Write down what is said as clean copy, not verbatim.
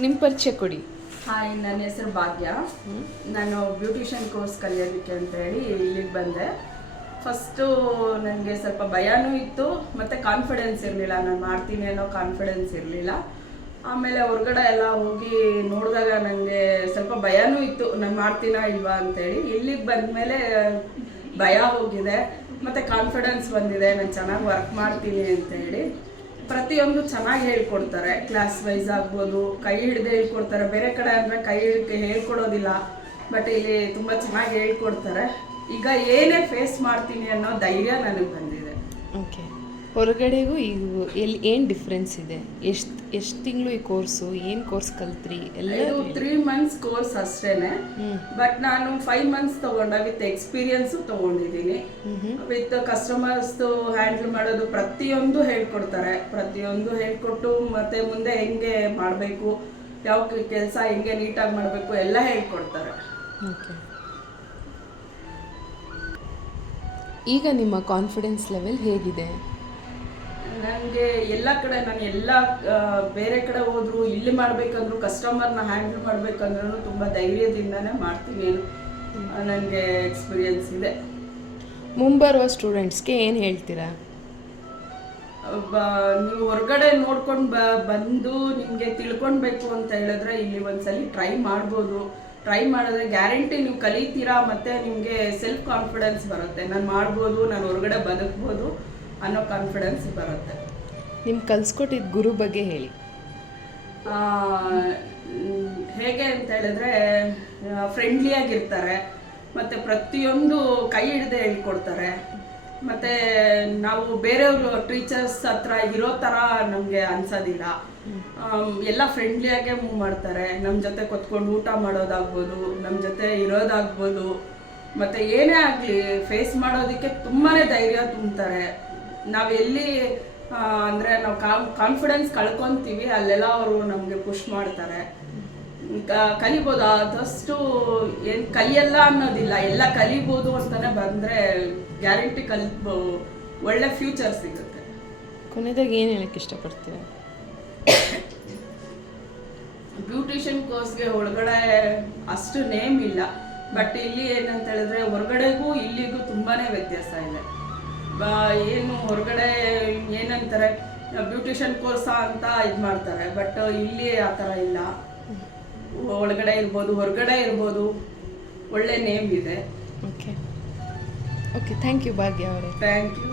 ನಿಮ್ಮ ಪರಿಚಯ ಕೊಡಿ. ಹಾಯ್, ನನ್ನ ಹೆಸರು ಭಾಗ್ಯ. ನಾನು ಬ್ಯೂಟಿಷಿಯನ್ ಕೋರ್ಸ್ ಕಲಿಯೋದಕ್ಕೆ ಅಂತೇಳಿ ಇಲ್ಲಿಗೆ ಬಂದೆ. ಫಸ್ಟು ನನಗೆ ಸ್ವಲ್ಪ ಭಯನೂ ಇತ್ತು ಮತ್ತು ಕಾನ್ಫಿಡೆನ್ಸ್ ಇರಲಿಲ್ಲ. ನಾನು ಮಾಡ್ತೀನಿ ಅನ್ನೋ ಕಾನ್ಫಿಡೆನ್ಸ್ ಇರಲಿಲ್ಲ. ಆಮೇಲೆ ಹೊರಗಡೆ ಎಲ್ಲ ಹೋಗಿ ನೋಡಿದಾಗ ನನಗೆ ಸ್ವಲ್ಪ ಭಯನೂ ಇತ್ತು, ನಾನು ಮಾಡ್ತೀನಾ ಇಲ್ವಾ ಅಂತೇಳಿ. ಇಲ್ಲಿಗೆ ಬಂದಮೇಲೆ ಭಯ ಹೋಗಿದೆ ಮತ್ತು ಕಾನ್ಫಿಡೆನ್ಸ್ ಬಂದಿದೆ, ನಾನು ಚೆನ್ನಾಗಿ ವರ್ಕ್ ಮಾಡ್ತೀನಿ ಅಂತೇಳಿ. ಪ್ರತಿಯೊಂದು ಚೆನ್ನಾಗಿ ಹೇಳ್ಕೊಡ್ತಾರೆ, ಕ್ಲಾಸ್ ವೈಸ್ ಆಗ್ಬೋದು, ಕೈ ಹಿಡಿದು ಹೇಳ್ಕೊಡ್ತಾರೆ. ಬೇರೆ ಕಡೆ ಅಂದರೆ ಕೈ ಹಿಡಿದು ಹೇಳ್ಕೊಡೋದಿಲ್ಲ, ಬಟ್ ಇಲ್ಲಿ ತುಂಬ ಚೆನ್ನಾಗಿ ಹೇಳ್ಕೊಡ್ತಾರೆ. ಈಗ ಏನೇ ಫೇಸ್ ಮಾಡ್ತೀನಿ ಅನ್ನೋ ಧೈರ್ಯ ನನಗೆ ಬಂದಿದೆ. ಓಕೆ, ಹೊರಗಡೆಗೂ ಈಗ ಏನು ಡಿಫ್ರೆನ್ಸ್ ಇದೆ? ಎಷ್ಟು ತಿಂಗಳು ಈ ಕೋರ್ಸು? ಏನು ಕೋರ್ಸ್ ಕಲ್ತ್ರಿ? ಇದು 3 months ಕೋರ್ಸ್ ಅಷ್ಟೇನೆ. ಬಟ್ ನಾನು 5 months ತಗೊಂಡ ವಿತ್ ಎಕ್ಸ್ಪೀರಿಯನ್ಸು ತಗೊಂಡಿದ್ದೀನಿ. ವಿತ್ ಕಸ್ಟಮರ್ಸ್ದು ಹ್ಯಾಂಡಲ್ ಮಾಡೋದು ಪ್ರತಿಯೊಂದು ಹೇಳ್ಕೊಡ್ತಾರೆ. ಪ್ರತಿಯೊಂದು ಹೇಳ್ಕೊಟ್ಟು ಮತ್ತೆ ಮುಂದೆ ಹೆಂಗೆ ಮಾಡಬೇಕು, ಯಾವ ಕೆಲಸ ಹೆಂಗೆ ನೀಟಾಗಿ ಮಾಡಬೇಕು ಎಲ್ಲ ಹೇಳ್ಕೊಡ್ತಾರೆ. ಓಕೆ, ಈಗ ನಿಮ್ಮ ಕಾನ್ಫಿಡೆನ್ಸ್ ಲೆವೆಲ್ ಹೇಗಿದೆ? ನನಗೆ ಎಲ್ಲ ಕಡೆ ನಾನು ಎಲ್ಲ ಬೇರೆ ಕಡೆ ಹೋದ್ರು, ಇಲ್ಲಿ ಮಾಡಬೇಕಂದ್ರೂ, ಕಸ್ಟಮರ್ನ ಹ್ಯಾಂಡಲ್ ಮಾಡಬೇಕಂದ್ರೂ ತುಂಬ ಧೈರ್ಯದಿಂದನೇ ಮಾಡ್ತೀನಿ. ನನಗೆ ಎಕ್ಸ್ಪೀರಿಯನ್ಸ್ ಇದೆ. ಮುಂಬರುವ ಸ್ಟೂಡೆಂಟ್ಸ್ಗೆ ಏನು ಹೇಳ್ತೀರಾ? ನೀವು ಹೊರಗಡೆ ನೋಡ್ಕೊಂಡು ಬಂದು ನಿಮಗೆ ತಿಳ್ಕೊಳ್ಬೇಕು ಅಂತ ಹೇಳಿದ್ರೆ ಇಲ್ಲಿ ಒಂದ್ಸಲಿ ಟ್ರೈ ಮಾಡ್ಬೋದು. ಟ್ರೈ ಮಾಡಿದ್ರೆ ಗ್ಯಾರಂಟಿ ನೀವು ಕಲಿತೀರಾ ಮತ್ತು ನಿಮಗೆ ಸೆಲ್ಫ್ ಕಾನ್ಫಿಡೆನ್ಸ್ ಬರುತ್ತೆ. ನಾನು ಮಾಡ್ಬೋದು, ನಾನು ಹೊರಗಡೆ ಬದುಕ್ಬೋದು ಅನ್ನೋ ಕಾನ್ಫಿಡೆನ್ಸ್ ಬರುತ್ತೆ. ನಿಮ್ಮ ಕಲಿಸ್ಕೊಟ್ಟಿದ್ದ ಗುರು ಬಗ್ಗೆ ಹೇಳಿ. ಹೇಗೆ ಅಂತ ಹೇಳಿದ್ರೆ ಫ್ರೆಂಡ್ಲಿಯಾಗಿರ್ತಾರೆ ಮತ್ತು ಪ್ರತಿಯೊಂದು ಕೈ ಹಿಡಿದೇ ಹೇಳ್ಕೊಡ್ತಾರೆ. ಮತ್ತು ನಾವು ಬೇರೆಯವರು ಟೀಚರ್ಸ್ ಹತ್ರ ಇರೋ ಥರ ನಮಗೆ ಅನ್ಸೋದಿಲ್ಲ. ಎಲ್ಲ ಫ್ರೆಂಡ್ಲಿಯಾಗೇ ಮೂವ್ ಮಾಡ್ತಾರೆ. ನಮ್ಮ ಜೊತೆ ಕೂತ್ಕೊಂಡು ಊಟ ಮಾಡೋದಾಗ್ಬೋದು, ನಮ್ಮ ಜೊತೆ ಇರೋದಾಗ್ಬೋದು, ಮತ್ತು ಏನೇ ಆಗಲಿ ಫೇಸ್ ಮಾಡೋದಕ್ಕೆ ತುಂಬಾ ಧೈರ್ಯ ತುಂಬ್ತಾರೆ. ನಾವು ಎಲ್ಲಿ ಅಂದರೆ ನಾವು ಕಾನ್ಫಿಡೆನ್ಸ್ ಕಳ್ಕೊತೀವಿ ಅಲ್ಲೆಲ್ಲ ಅವರು ನಮಗೆ ಪುಷ್ ಮಾಡ್ತಾರೆ. ಕಲಿಬೋದು, ಆದಷ್ಟು ಏನು ಕಲಿಯಲ್ಲ ಅನ್ನೋದಿಲ್ಲ, ಎಲ್ಲ ಕಲಿಬೋದು ಅಂತಲೇ ಬಂದರೆ ಗ್ಯಾರಂಟಿ ಒಳ್ಳೆ ಫ್ಯೂಚರ್ ಸಿಗುತ್ತೆ. ಕೊನೆಯದಾಗಿ ಏನು ಹೇಳಕ್ಕೆ ಇಷ್ಟಪಡ್ತೀರಾ? ಬ್ಯೂಟಿಷಿಯನ್ ಕೋರ್ಸ್ಗೆ ಒಳಗಡೆ ಅಷ್ಟು ನೇಮ್ ಇಲ್ಲ, ಬಟ್ ಇಲ್ಲಿ ಏನಂತ ಹೇಳಿದ್ರೆ ಹೊರಗಡೆಗೂ ಇಲ್ಲಿಗೂ ತುಂಬಾ ವ್ಯತ್ಯಾಸ ಇದೆ. ಏನು ಹೊರಗಡೆ ಏನಂತಾರೆ ಬ್ಯೂಟಿಷಿಯನ್ ಕೋರ್ಸ ಅಂತ ಇದು ಮಾಡ್ತಾರೆ, ಬಟ್ ಇಲ್ಲಿ ಆ ಥರ ಇಲ್ಲ. ಒಳಗಡೆ ಇರ್ಬೋದು, ಹೊರಗಡೆ ಇರ್ಬೋದು, ಒಳ್ಳೆ ನೇಮ್ ಇದೆ. Okay okay, thank you Bhagya ಅವರೇ. Thank you.